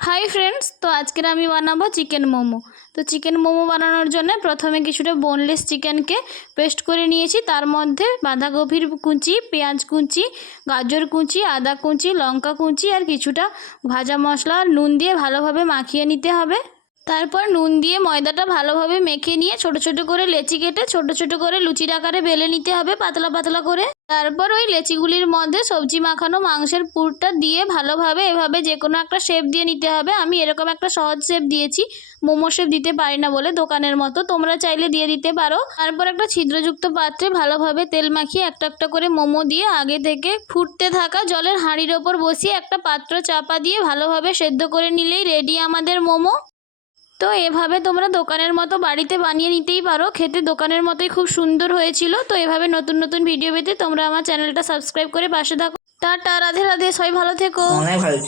Hi friends, তো আজকের আমি বানাবো চিকেন মোমো। তো চিকেন মোমো বানানোর জন্য প্রথমে কিছুটা বোনলেস চিকেনকে পেস্ট করে নিয়েছি। তার মধ্যে বাঁধাকপির কুচি, পেঁয়াজ কুচি, গাজর কুচি, আদা কুচি, লঙ্কা কুচি আর কিছুটা ভাজা মশলা আর নুন দিয়ে ভালোভাবে মাখিয়ে নিতে হবে। তারপর নুন দিয়ে ময়দাটা ভালোভাবে মেখে নিয়ে ছোট ছোট করে লেচি কেটে ছোট ছোট করে লুচির আকারে বেলে নিতে হবে, পাতলা পাতলা করে। তারপর ওই লেচিগুলির মধ্যে সবজি মাখানো মাংসের পুরটা দিয়ে ভালোভাবে এভাবে যে কোনো একটা শেপ দিয়ে নিতে হবে। আমি এরকম একটা সহজ শেপ দিয়েছি, মোমো শেপ দিতে পারি না বলে দোকানের মতো, তোমরা চাইলে দিয়ে দিতে পারো। তারপর একটা ছিদ্রযুক্ত পাত্রে ভালোভাবে তেল মাখিয়ে একটা একটা করে মোমো দিয়ে আগে থেকে ফুটতে থাকা জলের হাঁড়ির ওপর বসিয়ে একটা পাত্র চাপা দিয়ে ভালোভাবে সেদ্ধ করে নিলেই রেডি আমাদের মোমো। তো এভাবে তোমরা দোকানের মতো বাড়িতে বানিয়ে নিতেই পারো, খেতে দোকানের মতোই খুব সুন্দর হয়েছিল। তো এভাবে নতুন নতুন ভিডিও পেতে তোমরা আমার চ্যানেলটা সাবস্ক্রাইব করে পাশে থাকো। টাটা, রাধে রাধে, সবাই ভালো থেকো। অনেক ভালো।